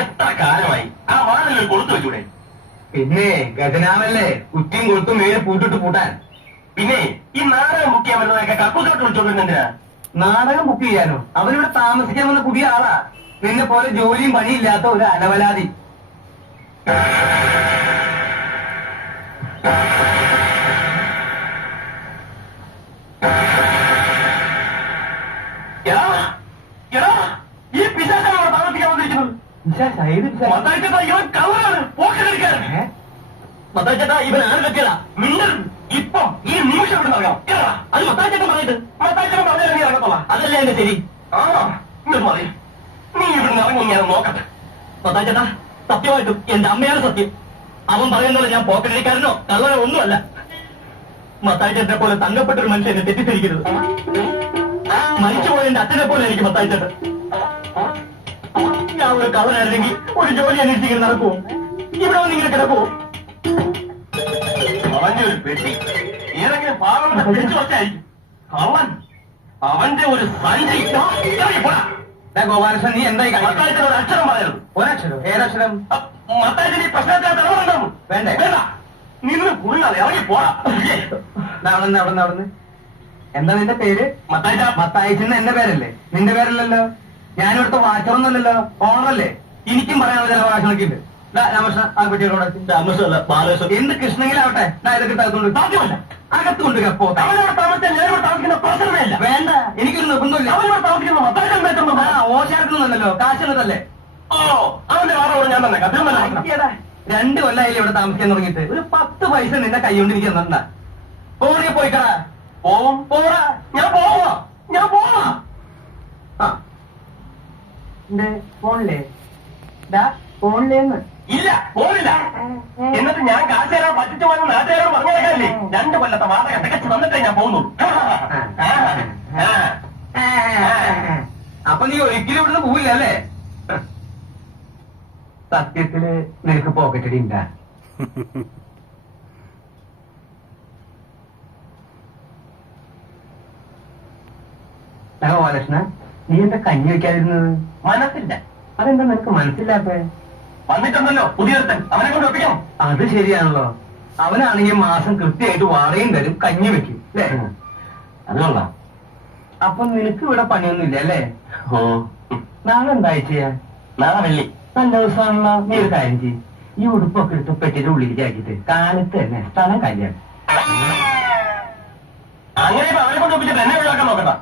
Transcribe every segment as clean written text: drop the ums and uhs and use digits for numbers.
എത്ര കാലമായി ആ വാഴയിൽ കൊളുത്തു വെച്ചൂടെ? പിന്നെ ഗജനാവല്ലേ കുറ്റിയും കൊളുത്തും മേലെ പൂട്ടിട്ട് പൂട്ടാൻ. പിന്നെ ഈ നാടകം ബുക്ക് ചെയ്യാൻ വരുന്നതൊക്കെ കക്കൂസോട്ട് വിളിച്ചോണ്ടിരുന്നെന്തിനാ? നാടകം ബുക്ക് ചെയ്യാനോ? അവനിവിടെ താമസിക്കാൻ വന്ന പുതിയ ആളാ. നിന്നെ പോലെ ജോലിയും പണിയില്ലാത്ത ഒരു അലവലാതി. ഈ പിശാചാണ് താമസിക്കാൻ വന്നിരിക്കുന്നത്. ഇവൻ കള്ളാണ്, പോക്കറ്റടിക്കാരൻ. മത്തായിച്ചേട്ടാ, ഇവൻ ആരിലൊക്കെയാ മിണ്ടരുത്. ഇപ്പം ഈ നിമിഷം ഇവിടെ നൽകാം. അത് മത്തായിച്ചേട്ടൻ പറഞ്ഞിട്ട് മത്തായിച്ചേട്ടൻ പറഞ്ഞാൽ നീ ഇറങ്ങത്തോളാം. അതല്ലേ എന്റെ ശരി. ആ ഇങ്ങോട്ട് മതി. നീ ഇവിടെ ഇറങ്ങി ഞാൻ നോക്കട്ടെ. മത്തായിച്ചേട്ടാ, സത്യമായിട്ടും എന്റെ അമ്മയാണ് സത്യം. അവൻ പറയുന്നത് ഞാൻ പോക്കറ്റടിക്കാരനോ കള്ളനോ ഒന്നുമല്ല. മത്തായിച്ചേട്ടനെ പോലെ തങ്കപ്പെട്ടൊരു മനുഷ്യനെ തെറ്റിദ്ധരിക്കരുത്. മരിച്ചുപോയ എന്റെ അച്ഛനെ പോലെ എനിക്ക് മത്തായിച്ചേട്ടൻ. ഞാൻ ഒരു കള്ളനായിരുന്നെങ്കിൽ ഒരു ജോലി അന്വേഷിച്ചിങ്ങനെ നടക്കുമോ? ഇവിടെ വന്നിങ്ങനെ കിടക്കുമോ? അവന്റെ ഒരു പെട്ടി ഏതെങ്കിലും പാവങ്ങളുടെ പിടിച്ചു വച്ചായിരിക്കും. കള്ളൻ അവന്റെ ഒരു സഞ്ചി. ഗോപാലകൃഷ്ണൻ, നീ എന്തായി മത്തായിച്ചൻ ഒരു അക്ഷരം പറയരുത്. ഒരക്ഷരം? ഏതക്ഷരം? മത്തായിച്ചൻ ഈ പ്രശ്നത്തിന് തെളിവുണ്ടാവും. വേണ്ടേ? വേണ്ട, നിന്ന് കുറിയാതെ ഇറങ്ങി പോടാ. അവിടുന്ന് എന്താ നിന്റെ പേര്? മത്തായിച്ച. മത്തായിച്ചെന്ന് എന്റെ പേരല്ലേ? നിന്റെ പേരല്ലല്ലോ. ഞാനിവിടുത്തെ വാച്ചറൊന്നുമല്ലല്ലോ, ഓണറല്ലേ. എനിക്കും പറയാനുള്ള ചില വാച്ചണൊക്കെ ഉണ്ട്. രാമകൃഷ്ണ, ആ കുട്ടികളോട് രാമകൃഷ്ണല്ല ബാലകൃഷ്ണൻ. എന്ത് കൃഷ്ണങ്കിലാവട്ടെ, ഞാൻ ഇതൊക്കെ അകത്തുകൊണ്ട് സാധ്യമല്ല. അകത്തുകൊണ്ട് കപ്പോ. അവനോട് താമസിച്ചാൽ ഞാനിവിടെ താമസിക്കുന്ന പ്രശ്നമേ ഇല്ല. വേണ്ട, എനിക്കൊരു നിർബന്ധമില്ല. അവനോട് താമസിക്കുന്ന മത്തായിച്ചൻ പറ്റുന്നു. ഓശാർക്കുന്നല്ലോ, കാശുള്ളതല്ലേ. ഓ, അവന്റെ വാറോട് ഞാൻ തന്നെ കഥ. 2 കൊല്ലായില്ലേ ഇവിടെ താമസിക്കാൻ തുടങ്ങിയിട്ട്. ഒരു 10 പൈസ നിന്റെ കൈ കൊണ്ട് എനിക്ക് തന്നാ പോണേ പോയിക്കടാ. പോവും പോടാ. ഞാൻ പോവാ, ഞാൻ പോവാ. എന്റെ ഫോണിലേ ഫോണിലേന്ന് ഇല്ല, പോവില്ല. എന്നിട്ട് ഞാൻ കാശ് തരാൻ പറ്റിച്ചു പോയെന്ന് നാട്ടുകാരോട് പറഞ്ഞേക്കല്ലേ. 2 കൊല്ലത്തെ വാടക തികച്ചു തന്നിട്ടേ ഞാൻ പോകുന്നു. അപ്പൊ നീ ഒരിക്കലും ഇവിടുന്ന് പോവില്ല അല്ലേ? സത്യത്തില് നിനക്ക് പോക്കറ്റടി ഉണ്ടാ? ഗോപാലകൃഷ്ണ, നീ എന്താ കഞ്ഞി വെക്കാതിരുന്നത്? മനസ്സില്ല. അതെന്താ നിനക്ക് മനസ്സില്ലാത്ത? വന്നിട്ടുണ്ടല്ലോ പുതിയൊരുത്തൻ, അവനെ കൊണ്ട് ഒപ്പിക്കണം. അത് ശരിയാണല്ലോ. അവനാണെങ്കിൽ മാസം കൃത്യമായിട്ട് വാടകയും തരും, കഞ്ഞി വെക്കും അല്ലേ? അതുകൊള്ളാം. അപ്പൊ നിനക്ക് ഇവിടെ പണിയൊന്നുമില്ല അല്ലേ? ഓ, നാളെ എന്താ ചെയ്യാ? നാളെ വെള്ളി. നല്ല ദിവസമാണല്ലോ. നീ ഒരു കാര്യം ചെയ്യും, ഈ ഉടുപ്പൊക്കെ എടുത്ത് പെട്ടിയുടെ ഉള്ളിലേക്ക് ആക്കിയിട്ട് കാലത്ത് തന്നെ സ്ഥലം കല്യാണം. അങ്ങനെ ഇപ്പൊ അവനെ കൊണ്ട് ഒപ്പിച്ചിട്ട് എന്നെ ഒഴിവാക്കാൻ നോക്കണ്ട.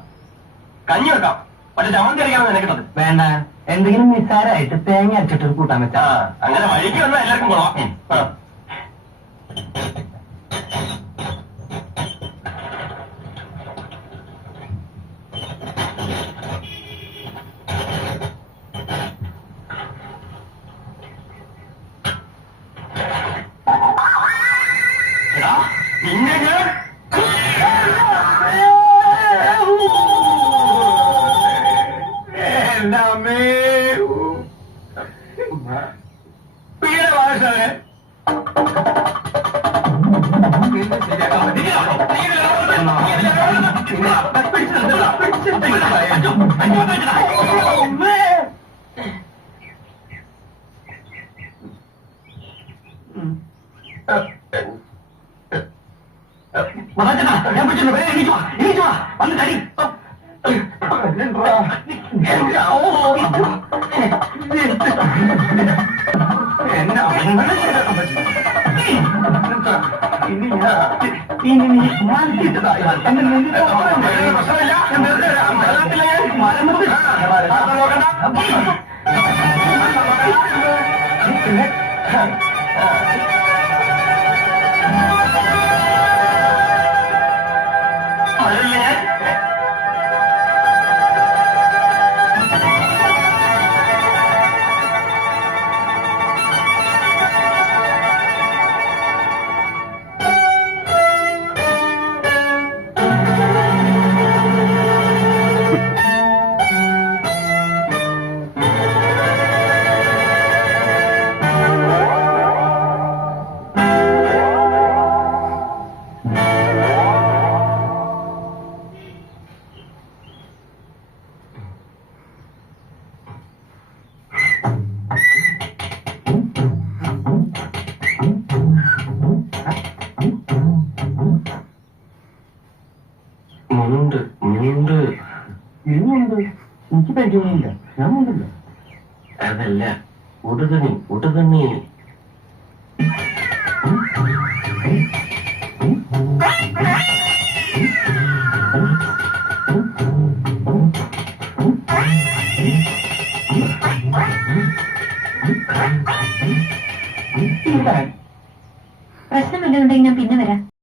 കഞ്ഞി വെക്കാം, പക്ഷെ ചമ്മന്തി അറിയാമെന്ന് നിനക്കിട്ടത് വേണ്ട. എന്തെങ്കിലും നിസ്സാരമായിട്ട് തേങ്ങ അരച്ചിട്ട് കൂട്ടാൻ വെച്ചാ. അങ്ങനെ വഴിക്ക് വന്നാൽ എല്ലാവർക്കും പോവാം. പിന്നെ ഞാൻ ഞാൻ പിടിച്ചു എനിക്ക് വാ വന്ന് കടി. ഇനി നീ മാറ്റിട്ടതായാൽ മുണ്ട് മുണ്ട് ഇരുന്നുണ്ട്. എനിക്ക് പരിചയമൊന്നുമില്ല. ഞാൻ മുണ്ടില്ല. അതല്ല ഉടുതുണി ഉടുതുണി പ്രശ്നം വല്ലതുണ്ടെങ്കിൽ ഞാൻ പിന്നെ വരാം.